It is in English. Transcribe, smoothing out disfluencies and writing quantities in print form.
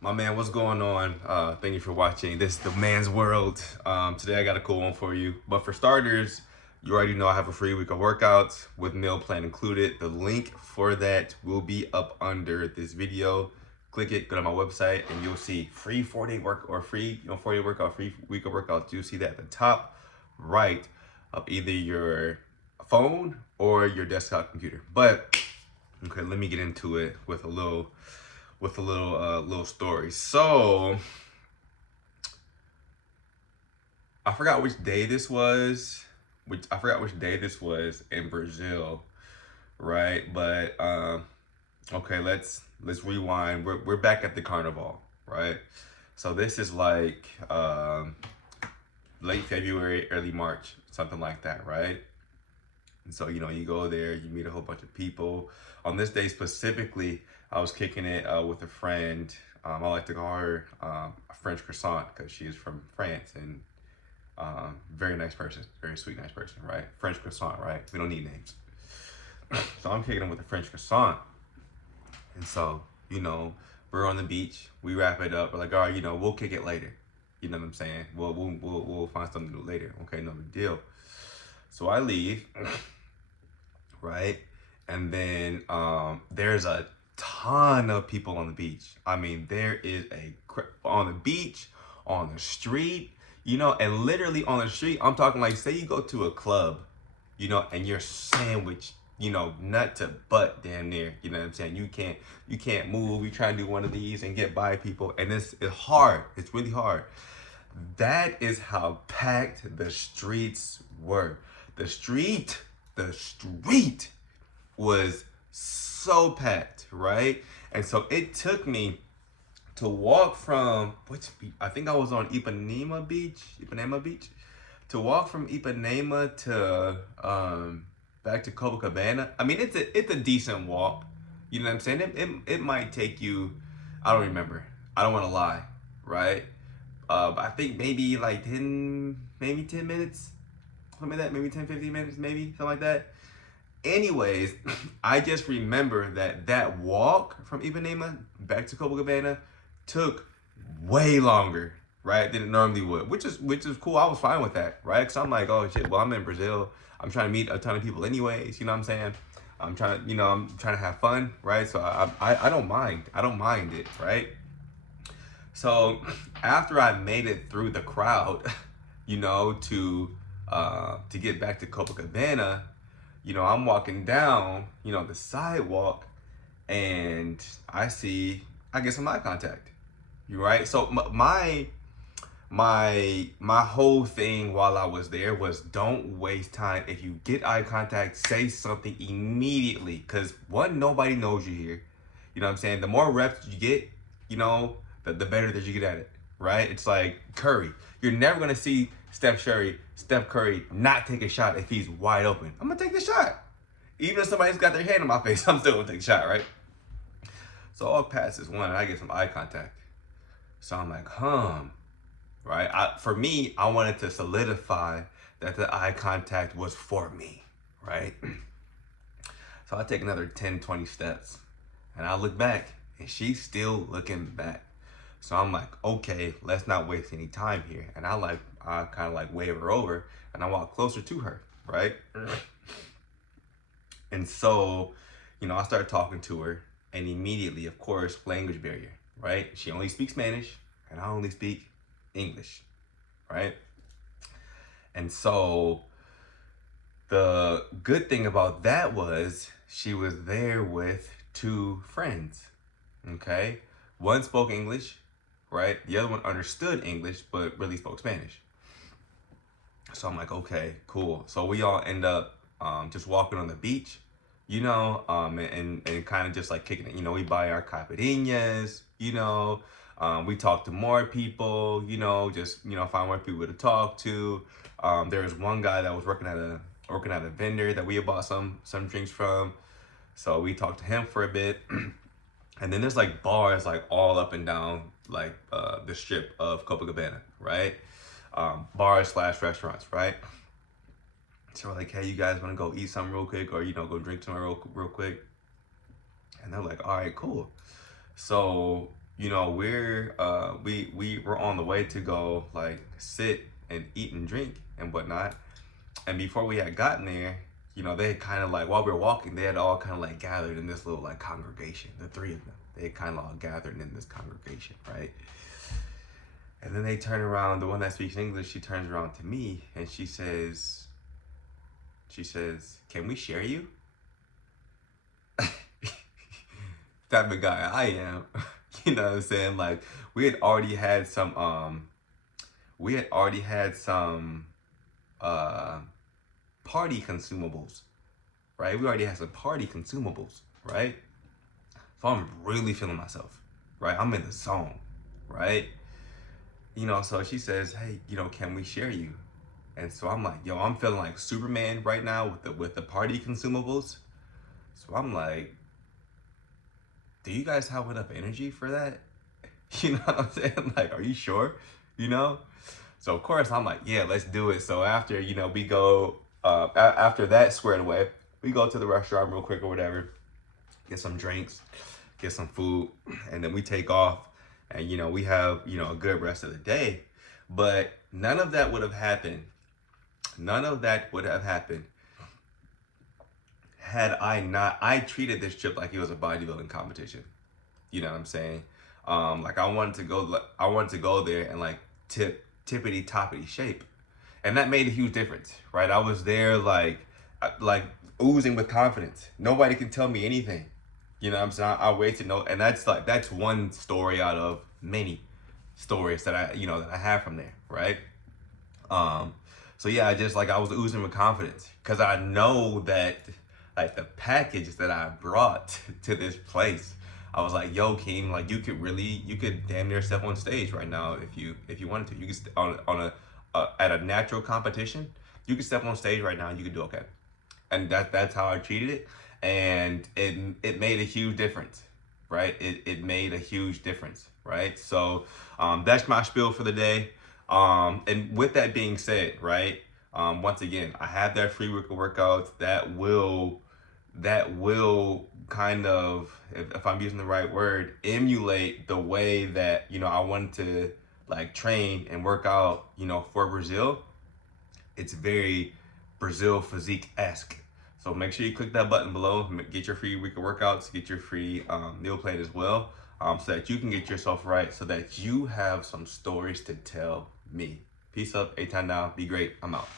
My man, what's going on? Thank you for watching. This is the man's world. Today I got a cool one for you. But for starters, you already know I have a free week of workouts with meal plan included. The link for that will be up under this video. Click it, go to my website, and you'll see free 4-day work or free, 4-day workout, free week of workouts. You'll see that at the top right of either your phone or your desktop computer. But okay, let me get into it with a little little story. So I forgot which day this was. I forgot which day this was in Brazil, right? But okay, let's rewind. We're back at the carnival, right? So this is like late February, early March, something like that, right? And so, you go there, you meet a whole bunch of people. On this day specifically, I was kicking it with a friend. I like to call her a French croissant because she is from France and very nice person, very sweet, nice person, right? French croissant, right? We don't need names. So I'm kicking it with a French croissant. And so, we're on the beach. We wrap it up. We're like, all right, we'll kick it later. You know what I'm saying? We'll find something to do later. Okay, no big deal. So I leave. Right? And then there's a ton of people on the beach. I mean, there is on the beach, on the street, and literally on the street, I'm talking like, say you go to a club, and you're sandwiched, nut to butt damn near, you know what I'm saying? You can't move. You try to do one of these and get by people, and it's hard. It's really hard. That is how packed the streets were. The street was so packed, right? And so it took me to walk from which beach? I think I was on Ipanema Beach, to walk from Ipanema to back to Copacabana. I mean, it's a decent walk. You know what I'm saying? It might take you, I don't remember. I don't want to lie, right? I think maybe like 10 minutes, something like that, maybe 10, 15 minutes, maybe, something like that. Anyways, I just remember that walk from Ipanema back to Copacabana took way longer, right, than it normally would, which is cool. I was fine with that, right? Because I'm like, oh shit, well, I'm in Brazil. I'm trying to meet a ton of people anyways, you know what I'm saying? I'm trying to have fun, right? So I don't mind. I don't mind it, right? So after I made it through the crowd, to get back to Copacabana, I'm walking down, the sidewalk, and I get some eye contact. You right? So my whole thing while I was there was don't waste time. If you get eye contact, say something immediately, because one, nobody knows you here. You know what I'm saying? The more reps you get, the better that you get at it, right? It's like Curry. You're never gonna see Steph Curry not take a shot if he's wide open. I'm gonna take the shot. Even if somebody's got their hand in my face, I'm still gonna take a shot, right? So all passes one, and I get some eye contact. So I'm like, right? For me, I wanted to solidify that the eye contact was for me, right? So I take another 10, 20 steps, and I look back, and she's still looking back. So I'm like, okay, let's not waste any time here. And I kind of like wave her over, and I walk closer to her, right? And so, I start talking to her, and immediately, of course, language barrier, right? She only speaks Spanish, and I only speak English, right? And so the good thing about that was she was there with two friends, okay? One spoke English, right? The other one understood English, but really spoke Spanish. So I'm like, okay, cool. So we all end up just walking on the beach, and kind of just like kicking it. We buy our caipirinhas, we talk to more people, just, find more people to talk to. There was one guy that was working at a vendor that we had bought some drinks from. So we talked to him for a bit. And then there's like bars like all up and down like the strip of Copacabana, right? Bars / restaurants, right? So we're like, hey, you guys want to go eat something real quick, or go drink something real quick? And they're like, all right, cool. So you know, we were on the way to go like sit and eat and drink and whatnot. And before we had gotten there, you know, they had kind of like, while we were walking, they had all kind of like gathered in this little like congregation, the three of them. They had kind of all gathered in this congregation, right? And then they turn around, the one that speaks English, she turns around to me and can we share you? Type of guy I am. You know what I'm saying? Like we had already had some uh party consumables, right? We already had some party consumables, right? So I'm really feeling myself, right? I'm in the zone, right? You know, so she says, "Hey, you know, can we share you?" And so I'm like, "Yo, I'm feeling like Superman right now with the party consumables." So I'm like, "Do you guys have enough energy for that?" You know what I'm saying? Like, are you sure? You know? So of course I'm like, "Yeah, let's do it." So after, you know, we go after that squared away, we go to the restaurant real quick or whatever, get some drinks, get some food, and then we take off. And you know, we have, you know, a good rest of the day. But none of that would have happened. None of that would have happened had I not I treated this trip like it was a bodybuilding competition. You know what I'm saying? Like I wanted to go there and like tippity toppity shape. And that made a huge difference, right? I was there like oozing with confidence. Nobody can tell me anything. You know what I'm saying? I wait to know, and that's one story out of many stories that I have from there, right? Um, so yeah, I just like I was oozing with confidence because I know that like the package that I brought to this place, I was like, "Yo, King, like you could damn near step on stage right now if you wanted to. You could on a at a natural competition, you could step on stage right now and you could do okay." And that's how I treated it, and it made a huge difference, right? It made a huge difference, right? So that's my spiel for the day. And with that being said, right? Once again, I have that free workouts that will kind of, if I'm using the right word, emulate the way that I wanted to like train and work out, for Brazil. It's very Brazil physique esque. So make sure you click that button below, get your free week of workouts, get your free meal plan as well, so that you can get yourself right, so that you have some stories to tell me. Peace up, A-Town now, be great, I'm out.